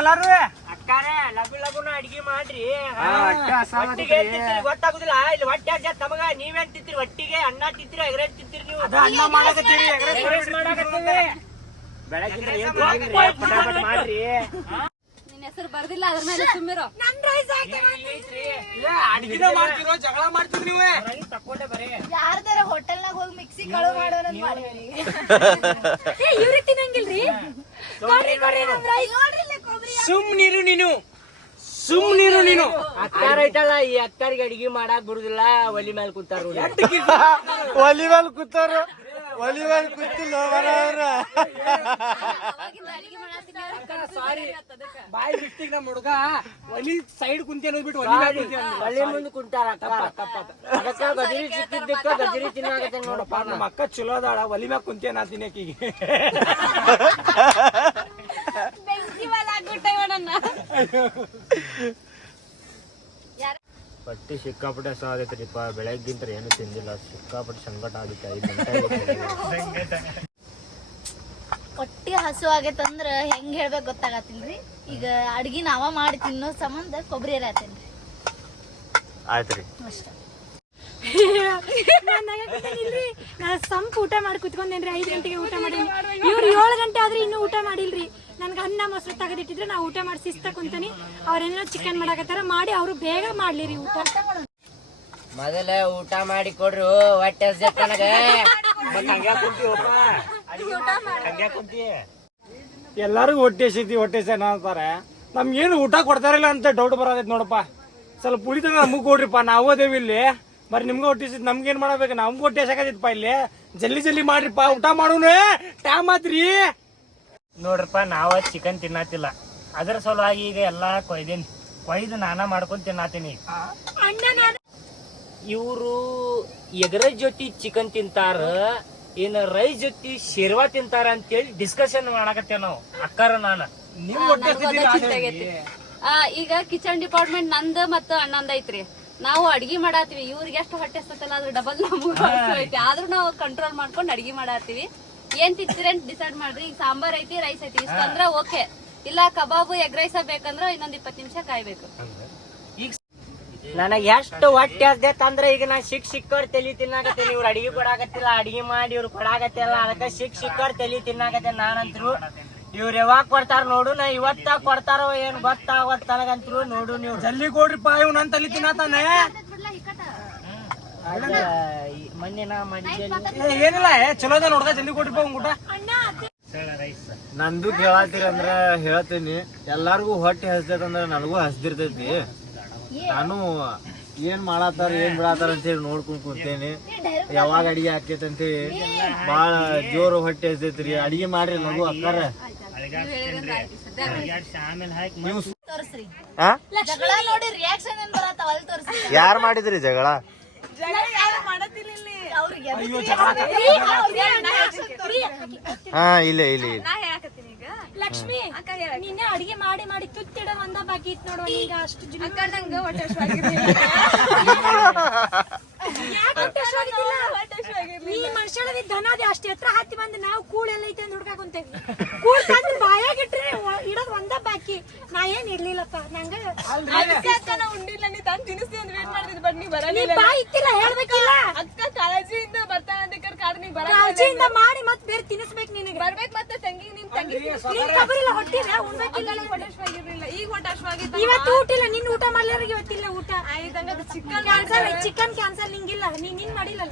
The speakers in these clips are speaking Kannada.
ಎಲ್ಲಾರು ಅಕ್ಕಾರೆ ಲಗು ಲಗುನ ಅಡಿಗೆ ಮಾಡ್ರಿ. ಆ, ಅಕ್ಕ ಸಾಲ ಒಟ್ಟಿಗೆ ತಿಂತೀರಿ. ತಿಂತೀರಿ ಗೊತ್ತಾಗುದಿಲ್ಲ. ಇಲ್ಲಿ ಹೊಟ್ಟೆ ನೀವೇನ್ ತಿಂತೀರಿ ಒಟ್ಟಿಗೆ ಅನ್ನ ತಿಂತೀರಿ ಎಗ್ರೆಸ್ ತಿಂತೀರಿ ನೀವು? ಅದ ಅನ್ನ ಮಾಡಕತ್ತೀರಿ ಎಗ್ರೆಸ್ ಎಗ್ರೆಸ್ ಮಾಡಕತ್ತೀವಿ ಬೆಳಗಿಂದ ಏನ್ ತಿಂದಿಲ್ರಿ ಪಟಾಪಟ್ ಮಾಡ್ರಿ. ನಿನ್ ಹೆಸರು ಬರ್ದಿಲ್ಲ ಅದ್ರ ಮೇಲೆ ಸುಮ್ಮಿರೋ. ಅಡಿಗೆನ ಮಾಡ್ತಿರೋ ಜಗಳ ನೀವೇ? ಬರೀ. ಯಾರ್ದಾರ ಹೋಟೆಲ್ನಾಗ ಹೋಗಿ ಮಿಕ್ಸಿ ಕಳು ಮಾಡೋಣ ಅಂತ ಇವ್ರಿಗೆ ತಿನ್ನಂಗಿಲ್ರಿ? ರೈಸ್. ಸುಮ್ ನೀರು ನೀನು. ಸುಮ್ನಿರು ನೀನು. ಅಕ್ಕಾರ ಐತಲ್ಲ ಈ ಅಕ್ಕಾರಿಗೆ ಅಡಿಗೆ ಮಾಡಾಕ್ ಬಿಡುದಿಲ್ಲ ಒಲಿ ಮೇಲೆ ಕೂತಾರ ಒಲಿ ಮೇಲೆ ಕೂತಾರ. ಒಲಿ ಮೇಲೆ ಕೂತಿಲ್ಲ ಬರೋರ ಬಾಯಿ ಬಿಟ್ಟಿಗೆ ನಮ್ಮ ಹುಡುಗ ಒಲಿ ಸೈಡ್ ಕುಂತಿ ಅನ್ನೋದು ಬಿಟ್ಟು ಒಲಿ ಮೇಲೆ ಕುಂತಿ ಒಲಿ ಮುಂದೆ ಕುಂತಾರ ಅಕ್ಕ. ಅದಕ್ಕ ಗಜರಿ ಸಿಕ್ಕಿದ್ದಕ್ಕ ಗಜರಿ ತಿನ್ನಾಗತ್ತೆ ನೋಡಪ್ಪ. ನಮ್ಮ ಅಕ್ಕ ಚಲೋ ಅದಾಳ ಒಲಿ ಮ್ಯಾಗ ಕುಂತಿ ನಾ ತಿನ್ನಕೀಗ ಬೆಂಕಿ ಮೇಲೆ ಆಗ್ಬಿಟ್ಟೆ ನನ್ನ ಪಟ್ಟಿ ಸಿಕ್ಕಾಪಟ್ಟೆ ಸಾದೈತ್ರಿಪ್ಪ ಬೆಳಗ್ಗಿಂತ ಏನು ತಿಂದಿಲ್ಲ. ಸಿಕ್ಕಾಪಟ್ಟೆ ಸಂಕಟ ಆಗುತ್ತೆ. ಐದು ಗಂಟೆ ಹೊಟ್ಟಿ ಹಸು ಆಗೈತಂದ್ರ ಹೆಂಗ್ ಹೇಳ್ಬೇಕು ಗೊತ್ತಾಗತ್ತಿಲ್ರಿ? ಈಗ ಅಡ್ಗಿ ನಾವ ಮಾಡಿ ತಿನ್ನೋ ಸಂಬಂಧ ಕೊಬ್ಬರಿ ಆಯ್ತೇನ್ರಿ ಆಯ್ತ್ರಿ. ಅಷ್ಟ. ನಾ ಸಂಪ್ ಊಟ ಮಾಡಿ ಕುತ್ಕೊಂಡೇನ್ರಿ ಐದು ಗಂಟೆಗೆ ಊಟ ಮಾಡಿ ಇವ್ರು ಏಳು ಗಂಟೆ ಆದ್ರೆ ಇನ್ನೂ ಊಟ ಮಾಡಿಲ್ರಿ. ನನ್ಗೆ ಅನ್ನ ಮೊಸರು ತಗದಿಟ್ಟಿದ್ರೆ ನಾ ಊಟ ಮಾಡಿ ಶಿಸ್ತ ಕುಂತಾನಿ. ಅವ್ರೇನೋ ಚಿಕನ್ ಮಾಡಾಕತ್ತಾರ ಮಾಡಿ ಅವರು ಬೇಗ ಮಾಡ್ಲಿರಿ ಊಟ. ಮೊದಲ ಊಟ ಮಾಡಿ ಕೊಡ್ರು ಹೊಟ್ಟೆ ಎಲ್ಲಾರಿಗೂ ಹೊಟ್ಟೆ ಸಿದ್ದಿ ಹೊಟ್ಟೆ ಸೇನ ಅಂತಾರೆ. ನಮ್ಗೇನು ಊಟ ಕೊಡ್ತಾರಿಲ್ಲ ಅಂತ ಡೌಟ್ ಬರೋದೈತೆ ನೋಡಪ್ಪ. ಸ್ವಲ್ಪ ಉಳಿತಂದ್ರೆ ನಮಗ್ ಕೊಡ್ರಿಪ್ಪ ನಾವು ಅದೇವಿ ಇಲ್ಲಿ. ಬರೀ ನಿಮ್ಗೆ ಒಟ್ಟಿಸಿದ್ ನಮ್ಗೆ ನಮ್ಗೇನ್ ಮಾಡಬೇಕು? ನಮ್ಗೆ ಹೊಟ್ಟೆ ಸಾಕೈತಿಪ್ಪ ಇಲ್ಲಿ. ಜಲ್ದಿ ಜಲ್ದಿ ಮಾಡ್ರಿಪ್ಪ ಊಟ ಮಾಡೋಣ. ಟೈಮ್ ಆತ್ರಿ. ನೋಡ್ರಪ್ಪ ನಾವ ಚಿಕನ್ ತಿನ್ನತಿಲ್ಲ. ಅದ್ರ ಸಲುವಾಗಿ ಈಗ ಎಲ್ಲಾ ಕೊಯ್ದೀನಿ. ಕೊಯ್ದು ನಾನ ಮಾಡ್ಕೊಂಡ್ ತಿನ್ನತೀನಿ. ಇವರು ಎಗರ ಜೊತೆ ಚಿಕನ್ ತಿಂತಾರ ಇನ್ ರೈ ಜೊತೆ ಶೇರ್ವಾ ತಿಂತಾರ ಅಂತೇಳಿ ಡಿಸ್ಕಶನ್ ಮಾಡಕತ್ತೇವ್ ನಾವು ಅಕ್ಕಾರ ನಾನು. ಈಗ ಕಿಚನ್ ಡಿಪಾರ್ಟ್ಮೆಂಟ್ ನಂದ ಮತ್ತ ಅಣ್ಣಂದ ಐತ್ರಿ. ನಾವು ಅಡ್ಗಿ ಮಾಡಾತೀವಿ ಇವ್ರಿಗೆ ಎಷ್ಟು ಹೊಟ್ಟೆ ಹಸ್ತಲ್ಲ ಅದ್ರ ಡಬಲ್ ನಮಗೂ ಐತಿ ಆದ್ರೂ ನಾವು ಕಂಟ್ರೋಲ್ ಮಾಡ್ಕೊಂಡು ಅಡ್ಗಿ ಮಾಡಾತೀವಿ ಏನ್ ತಿಂತೀರಿ ಅಂತ ಡಿಸೈಡ್ ಮಾಡ್ರಿ. ಈಗ ಸಾಂಬಾರ್ ಐತಿ ರೈಸ್ ಐತಿ. ಇಷ್ಟ ಅಂದ್ರ ಓಕೆ ಇಲ್ಲ ಕಬಾಬು ಎಗ್ ರೈಸ್ ಬೇಕಂದ್ರ ಇನ್ನೊಂದ್ ಇಪ್ಪತ್ ನಿಮಿಷ ಕಾಯ್ಬೇಕು. ನನಗ್ ಎಷ್ಟು ಹೊಟ್ಟೆ ಹಸ್ದೈತ್ ಅಂದ್ರ ಈಗ ನಾ ಸಿಕ್ ಸಿಕ್ಕೋರ್ ತಲಿ ತಿನ್ನಾಗತ್ತೆ ಇವ್ರು ಅಡಿಗೆ ಕೊಡಾಗತ್ತಿಲ್ಲ ಅಡಿಗೆ ಮಾಡಿ ಇವ್ರು ಕೊಡಾಗತ್ತಿಲ್ಲ ಅದಕ್ಕೆ ಸಿಕ್ ಸಿಕ್ಕೋರ್ ತಲಿ ತಿನ್ನಾಗತ್ತೆ ನಾನಂತ್ರು. ಇವ್ರು ಯಾವಾಗ ಕೊಡ್ತಾರ ನೋಡು ನಾ ಇವತ್ತ ಕೊಡ್ತಾರೋ ಏನ್ ಗೊತ್ತಾಗತ್ ನನಗಂತ್ರು ನೋಡು ನೀವು. ಜಲ್ದಿ ಕೊಡ್ರಿಪ್ಪ ಇವ್ ನನ್ ತಲಿ ತಿನ್ನತಾನೆ ಮೊನ್ನೆ ನಾ ಮಾಡಿದ್ದೆ ಏನಿಲ್ಲ ಚಲೋದ ಚಲೋ ಅದ ನೋಡ್ದ ಜಲ್ದಿ ಕೊಡ್ರಿಪ್ಪ ಅವ್ನ್ ಊಟ ನಂದು ಕೇಳತ್ತೀರಿ ಅಂದ್ರ ಹೇಳ್ತೀನಿ ಎಲ್ಲಾರ್ಗು ಹೊಟ್ಟೆ ಹಸ್ದೈತಂದ್ರ ನನಗೂ ಹಸ್ದಿರ್ತೈತಿ. ನಾನು ಏನ್ ಮಾಡತ್ತಾರ ಏನ್ ಬಿಡತ್ತಾರ ಅಂತೇಳಿ ನೋಡ್ಕೊಂಡ್ ಕುಂತೇನಿ. ಯಾವಾಗ ಅಡಿಗೆ ಆಕೇತಿ ಅಂತೇಳಿ ಬಾಳ ಜೋರು ಹೊಟ್ಟೆ ಹಸ್ದೈತ್ರಿ ಅಡಿಗೆ ಮಾಡ್ರಿ ನನಗೂ ಅಕ್ಕಾರ. ಆಮೇಲೆ ಹಾಕಿ ತೋರ್ಸ್ರಿ. ಆ? ಜಗಳ ನೋಡಿ ರಿಯಾಕ್ಷನ್ ಏನ್ ಬರತ್ತಾವ ಅಲ್ಲಿ ತೋರ್ಸ್ರಿ. ಯಾರ್ ಮಾಡಿದ್ರಿ ಜಗಳ? ಹಾ ಇಲ್ಲ ಇಲ್ಲ ಇಲ್ಲ. ಲಕ್ಷ್ಮಿ ನಿನ್ನೆ ಅಡಿಗೆ ಮಾಡಿ ಮಾಡಿ ತುತ್ತಿಡ ಒಂದ ಬಾಕಿ ಇತ್ತು ನೋಡುವ ಈಗ ಅಷ್ಟು ಜನ ನೀ ಮನುಷ್ಯಳದಿ ಧನ ಅಷ್ಟು ಎತ್ತರ ಹತ್ತಿ ಬಂದು ನಾವು ಕೂಳೆಲ್ಲ ಐತೆ ಅಂತ ಹುಡ್ಕಾಕ್ ಕುಂತೇವಿ ಕೂಳ್ ಬಾಕಿ ನಾ ಏನ್ ಇರ್ಲಿಲ್ಲಪ್ಪ ನಂಗ ಉಂಡಿಲ್ಲ ನೀ ತಂದ್ ತಿನ್ನಿಸ್ತಿ ಅಂತ ವೇಟ್ ಮಾಡ್ತಿದ್ ಬಟ್ ನೀ ನೀ ಬರಲಿಲ್ಲ ಬಾಯ್ ಇತ್ತಿಲ್ಲ ಹೇಳ್ಬೇಕಿಲ್ಲ. ಅಕ್ಕ ಕಾಳಜಿಯಿಂದ ಬರ್ತಾನೆ ಅಂತ ಕಾರ್ ನೀ ಬರ ಕಾಳಜಿಯಿಂದ ಮಾಡಿ ಮತ್ತೆ ಬೇರೆ ತಿನ್ನಿಸ್ಬೇಕು ನಿನಗೆ. ಬರ್ಬೇಕು ಮತ್ತೆ ತಂಗಿ ನಿನ್ ತಂಗಿ ನಿನ್ ಕಬರಿಲ್ಲ ಹೊಟ್ಟಿದೆ ಉಣ್ಬೇಕಿಲ್ಲ ಹೊಟ್ಟೆಶ್ವಾಗಿರ್ಲಿಲ್ಲ ಈಗ ಹೊಟ್ಟೆಶ್ವಾಗಿದ್ದ ಇವತ್ತು ಊಟ ಇಲ್ಲ ನಿನ್ ಊಟ ಮಾಡ್ಲಾರ ಇವತ್ತಿಲ್ಲ ಊಟ. ಆಯ್ತಂಗ ಚಿಕನ್ ಕ್ಯಾನ್ಸಲ್ ಚಿಕನ್ ಕ್ಯಾನ್ಸಲ್ ನಿಂಗಿಲ್ಲ ನೀನ್ ನಿನ್ ಮಾಡಿಲ್ಲ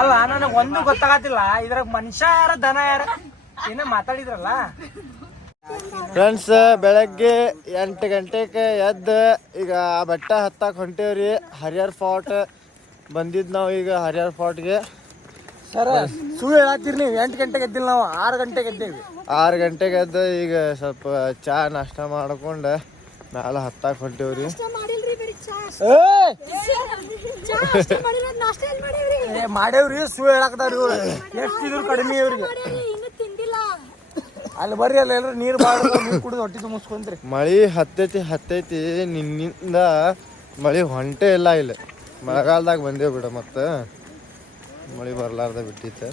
ಅಲ್ಲ ನನಗೆ ಒಂದು ಗೊತ್ತಾಗತ್ತಿಲ್ಲ. ಇದ್ರಾಗ ಮನುಷ್ಯ ಯಾರ ದನ ಯಾರ? ಏನ ಮಾತಾಡಿದ್ರಲ್ಲ? ಫ್ರೆಂಡ್ಸ್ ಬೆಳಗ್ಗೆ ಎಂಟು ಗಂಟೆಗೆ ಎದ್ದು ಈಗ ಆ ಬೆಟ್ಟ ಹತ್ತಾಕ್ ಹೊಂಟೇವ್ರಿ. ಹರಿಹರ್ ಫಾರ್ಟ್ ಬಂದಿದ್ ನಾವು ಈಗ ಹರಿಹರ್ ಫಾರ್ಟ್ಗೆ. ಸರ್ ಸುಳ್ಳು ಹೇಳತ್ತೀರಿ ನೀವು. ಎಂಟು ಗಂಟೆಗೆ ಎದ್ದಿಲ್ಲ ನಾವು. ಆರು ಗಂಟೆಗೆ ಎದ್ದೇವಿ. ಆರು ಗಂಟೆಗೆ ಎದ್ದು ಈಗ ಸ್ವಲ್ಪ ಚಾ ನಾಷ್ಟ ಮಾಡ್ಕೊಂಡು ಮ್ಯಾಲ ಹತ್ತಾಕ್ ಹೊಂಟೇವ್ರಿ. ಮಾಡೀವ್ರಿ? ಏ, ಮಾಡೇವ್ರಿ ಸು ಹೇಳಕ್ತಾರ ಇವ್ರು. ಎಷ್ಟು ಇದ್ರು ಕಡಿಮೆ ಇವ್ರಿಗೆ. ಮಾಡೇವ್ರಿ ಇನ್ನೂ ತಿಂದಿಲ್ಲ. ಅಲ್ಲಿ ಬರ್ರಿ ಅಲ್ಲ ಎಲ್ಲರೂ ನೀರು ಬಾಳ ಕುಡಿದು ಹೊಟ್ಟಿ ತುಂಬಿಸ್ಕೊಂತ್ರಿ. ಮಳಿ ಹತ್ತೈತಿ ಹತ್ತೈತಿ ನಿನ್ನಿಂದ ಮಳಿ ಹೊಂಟೆ ಇಲ್ಲ ಇಲ್ಲಿ. ಮಳೆಗಾಲದಾಗ ಬಂದೇವ್ ಬಿಡ ಮತ್ತೆ. ಮಳಿ ಬರ್ಲಾರ್ದ ಬಿಟ್ಟಿತ್ತು.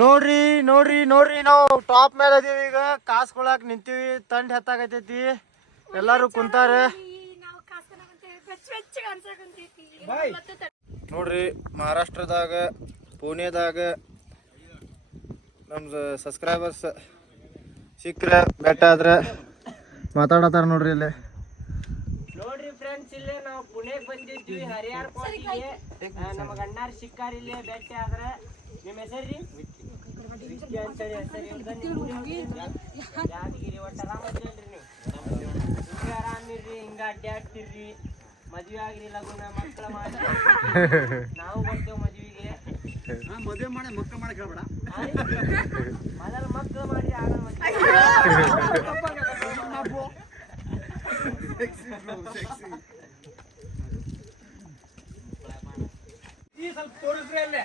ನೋಡ್ರಿ ನೋಡ್ರಿ ನೋಡ್ರಿ ನಾವು ಟಾಪ್ ಮೇಲೆ ಅದೀವಿ ಈಗ. ಕಾಸ್ಕೊಳಕ್ ನಿಂತೀವಿ. ತಂಡ ಹೆತ್ತಾಗತೈತಿ ಎಲ್ಲಾರು ಕುಂತಾರ. ನೋಡ್ರಿ ಮಹಾರಾಷ್ಟ್ರದಾಗ ಪುಣೆದಾಗ ನಮ್ದು ಸಬ್ಸ್ಕ್ರೈಬರ್ಸ್ ಸಿಕ್ಕ್ರೆ ಬೆಟ್ಟ ಆದ್ರೆ ಮಾತಾಡತಾರ ನೋಡ್ರಿ ಇಲ್ಲಿ. ನೋಡ್ರಿ ಫ್ರೆಂಡ್ಸ್ ಇಲ್ಲೇ ನಾವು ಪುಣೆಗೆ ಬಂದಿದ್ವಿ ಹರಿಯಾರ್ ಗಣ್ಣಾರ್ ಸಿಕ್ಕಾರ್ ಇಲ್ಲೇ ಭೇಟಿ ಆದ್ರೆ. ನಿಮ್ಮ ಹೆಸರು ನಿಮ್ ಊರ್ ಯಾವ್ದ್ರಿ? ಯಾದಗಿರಿ ಒಟ್ಟ ಆರಾಮದಿರಲ್ರಿ ನೀವು ಹಿಂಗ ಅಡ್ಡಾಡ್ತಿರ್ರಿ ಮದ್ವೆ ಆಗ್ರಿ ಲಗುನ ಮಕ್ಕಳ ಮಾಡಿ ನಾವು ಬರ್ತೇವ್ ಮದ್ವಿಗೆ ಮದುವೆ ಮಾಡಿ ಮಕ್ಕಳು ಮಾಡಿ ಕೇಳ್ಬೇಡ ಮೊದಲ ಮಕ್ಕಳು ಮಾಡಿ ಮದ್ವೆ. ಸ್ವಲ್ಪ ತೋರಿಸ್ರಿ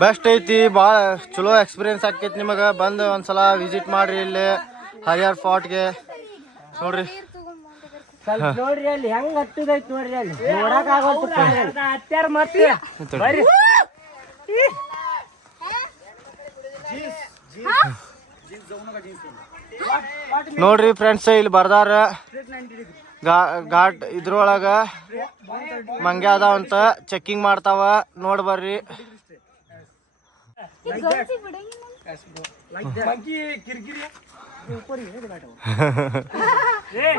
ಬೆಸ್ಟ್ ಐತಿ ಭಾಳ ಚಲೋ ಎಕ್ಸ್ಪೀರಿಯನ್ಸ್ ಆಕೈತಿ ನಿಮಗೆ. ಬಂದು ಒಂದ್ಸಲ ವಿಸಿಟ್ ಮಾಡ್ರಿ ಇಲ್ಲಿ ಹರಿಹರ್ ಫಾರ್ಟ್ಗೆ ನೋಡ್ರಿ. ನೋಡ್ರಿ ಅಲ್ಲಿ ಹೆಂಗ್ ಹತ್ತದೈತ್ ನೋಡ್ರಿ ಅಲ್ಲಿ. ನೋಡಕ್ ಆಗೋಲ್ತು ಹತ್ಯಾರ ಮತ್ತೆ ಬರ್ರಿ. ನೋಡ್ರಿ ಫ್ರೆಂಡ್ಸ್ ಇಲ್ಲಿ ಬರ್ದಾರ. ಗಾ- ಘಾಟ್ ಇದ್ರೊಳಗ ಮಂಗ್ಯ ಅದಾವ ಅಂತ ಚೆಕ್ಕಿಂಗ್ ಮಾಡ್ತಾವ. ನೋಡ್ ಬರ್ರಿ. ಮಂಕಿ ಕಿರಿಕಿರಿ ಏ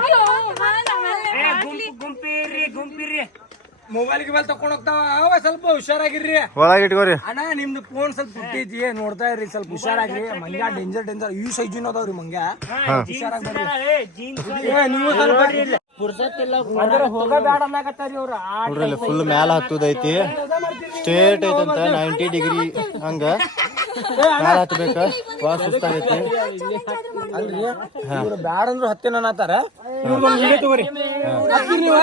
ಗುಂಪು ಗುಂಪಿರ್ರಿ ಗುಂಪಿರ್ರಿ ಮೊಬೈಲ್ ಗಿಬೈಲ್ ತಕೊಂಡ್ ಹೋಗ್ತಾವ. ಅವ ಸ್ವಲ್ಪ ಹುಷಾರಾಗಿರ್ರಿ. ಒಳಗೆ ಇಟ್ಕೋರಿ. ಅಣ್ಣ ನಿಮ್ದು ಫೋನ್ ಸ್ವಲ್ಪ ಪುಟ್ಟೈತಿ ನೋಡ್ತಾ ಇರ್ರಿ? ಸ್ವಲ್ಪ ಹುಷಾರಾಗಿ ಮಂಗ್ಯ ಡೇಂಜರ್ ಡೇಂಜರ್ ಈ ಸೈಜಿನ ಅದಾವ್ರಿ ಏ, ನೀವು ಸ್ವಲ್ಪ ಫುಲ್ ಮ್ಯಾಲ ಹತ್ತುದೈತಿ. ಸ್ಟೇಟ್ ಐತಂತ ನೈಂಟಿ ಡಿಗ್ರಿ ಹಂಗ ಮ್ಯಾಲ ಹತ್ಬೇಕ ಭಾಳ ಸುಸ್ತಾಗೈತಿ ಅಲ್ರಿ ಇವ್ರು ಬ್ಯಾಡ ಅಂದ್ರು ಹತ್ತೇನ ಅನ್ನತ್ತಾರ ಇವ್ರು ಹಿಂಗೆ ತಗೋರಿ ಹತ್ತೀರಿ ನೀವು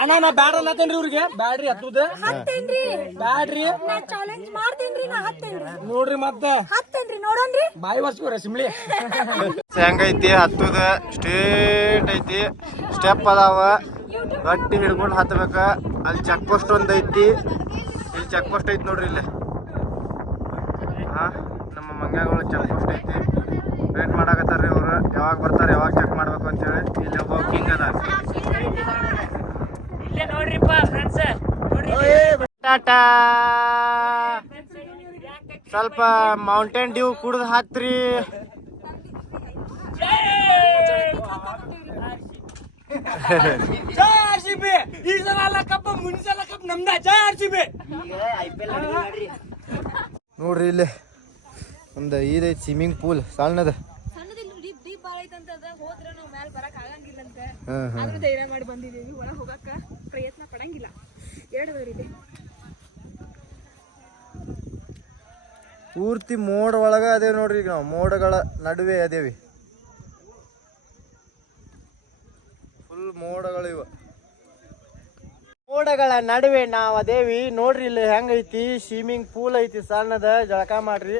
ಅಣ್ಣ ನಾ ಬ್ಯಾಡ ಅನ್ನತೇನ್ರಿ ಇವ್ರಿಗೆ ಬ್ಯಾಡ್ರಿ ಹತ್ತುದ ಬ್ಯಾಡ್ರಿ ನಾ ಚಾಲೆಂಜ್ ಮಾಡ್ತೇನ್ರಿ ನಾ ಹತ್ತೇನ್ರಿ ನೋಡ್ರಿ ಮತ್ತೆ ಹತ್ತೇನ್ರಿ ನೋಡೋಣ್ರಿ ಬಾಯಿ ಬರ್ಸ್ಕೋರ ಸಿಮ್ಲಿ ಹೆಂಗೈತಿ ಹತ್ತುದ ಸ್ಟ್ರೇಟ್ ಐತಿ ಸ್ಟೆಪ್ ಅದಾವ ಗಟ್ಟಿ ಹಿಡ್ಕೊಂಡು ಹತ್ಬೇಕ ಅಲ್ಲಿ ಚೆಕ್ ಪೋಸ್ಟ್ ಒಂದ್ ಐತಿ ಇಲ್ಲಿ ಚೆಕ್ ಪೋಸ್ಟ್ ಐತಿ ನೋಡ್ರಿ ಇಲ್ಲಿ. ಹಾ ನಮ್ಮ ಮಂಗ್ಯಾಗಳು ಚೆಕ್ ಪೋಸ್ಟ್ ಐತಿ. ವೇಟ್ ಮಾಡಾಕತ್ತಾರ್ರಿ ಅವ್ರು. ಯಾವಾಗ ಬರ್ತಾರೆ ಯಾವಾಗ ಚೆಕ್ ಮಾಡ್ಬೇಕು ಅಂತೇಳಿ. ಇಲ್ಲಿ ಒಬ್ಬ ಕಿಂಗ್ ಅದ. ಟಾಟಾ. ಸ್ವಲ್ಪ ಮೌಂಟೇನ್ ಡ್ಯೂ ಕುಡ್ದು ಹತ್ರಿ ಜೈ ಆರ್ ಸಿ ಬಿ. ಈ ಸಲ ಅಲ್ಲ ಕಪ್ಪ ಮುನ್ಸಲ ಕಪ್ ನಮ್ದ ಜೈ ಆರ್ ಸಿ ಬಿ. ನೋಡ್ರಿ ಇಲ್ಲಿ ಒಂದು ಇದೈತಿ ಸ್ವಿಮ್ಮಿಂಗ್ ಪೂಲ್ ಸಣ್ಣದ ಹ್ಮ್ ಹ್ಮ್ ಆದ್ರೂ ಧೈರ್ಯ ಮಾಡಿ ಬಂದಿದ್ದೀವಿ. ಒಳಗೆ ಹೋಗಕ್ಕ ಪ್ರಯತ್ನ ಪಡಂಗಿಲ್ಲ. ಎರಡು ಇದೆ. ಪೂರ್ತಿ ಮೋಡ ಒಳಗ ಅದೇವಿ ನೋಡ್ರಿ ಈಗ ನಾವು. ಮೋಡಗಳ ನಡುವೆ ಅದೇವಿ. ಫುಲ್ ಮೋಡಗಳ ನಡುವೆ ನಾವ ಅದೇವಿ. ನೋಡ್ರಿ ಇಲ್ಲಿ ಹೆಂಗೈತಿ? ಸ್ವಿಮ್ಮಿಂಗ್ ಪೂಲ್ ಐತಿ ಸಣ್ಣದ. ಜಳಕ ಮಾಡ್ರಿ.